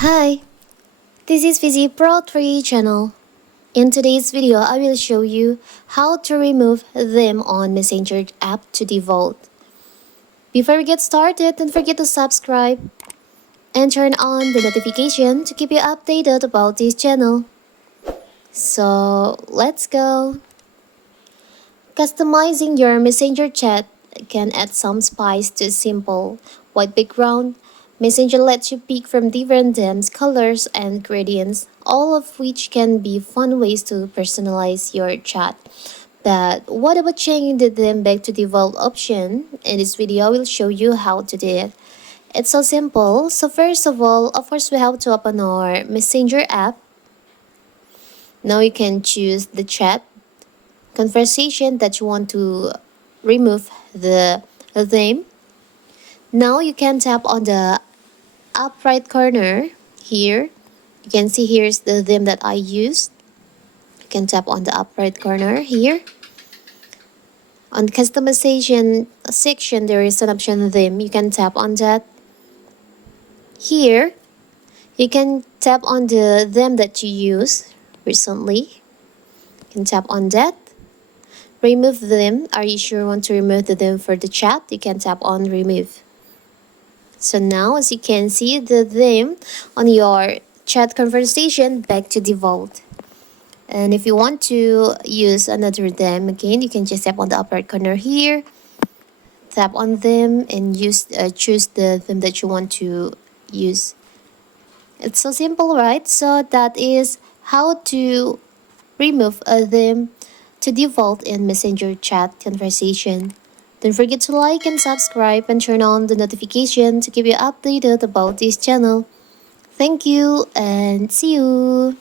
Hi, this is Fizzy Pro 3 channel. In today's video, I will show you how to remove them on Messenger app to default. Before we get started, don't forget to subscribe and turn on the notification to keep you updated about this channel. So, let's go. Customizing your Messenger chat can add some spice to a simple white background. Messenger lets you pick from different themes, colors, and gradients, all of which can be fun ways to personalize your chat. But what about changing the theme back to default option? In this video, I will show you how to do it. It's so simple. So first of all, of course, we have to open our Messenger app. Now you can choose the chat conversation that you want to remove the theme. Now you can tap on the up right corner here. You can see here's the theme that I used. You can tap on the up right corner here. On the customization section, there is an option theme. You can tap on that. Here, you can tap on the theme that you used recently. You can tap on that. Remove them. Are you sure you want to remove the theme for the chat? You can tap on remove. So now, as you can see, the theme on your chat conversation back to default. And if you want to use another theme again, you can just tap on the upper corner here, tap on them, and choose the theme that you want to use. It's so simple, right? So that is how to remove a theme to default in Messenger chat conversation. Don't forget to like and subscribe and turn on the notification to keep you updated about this channel. Thank you and see you!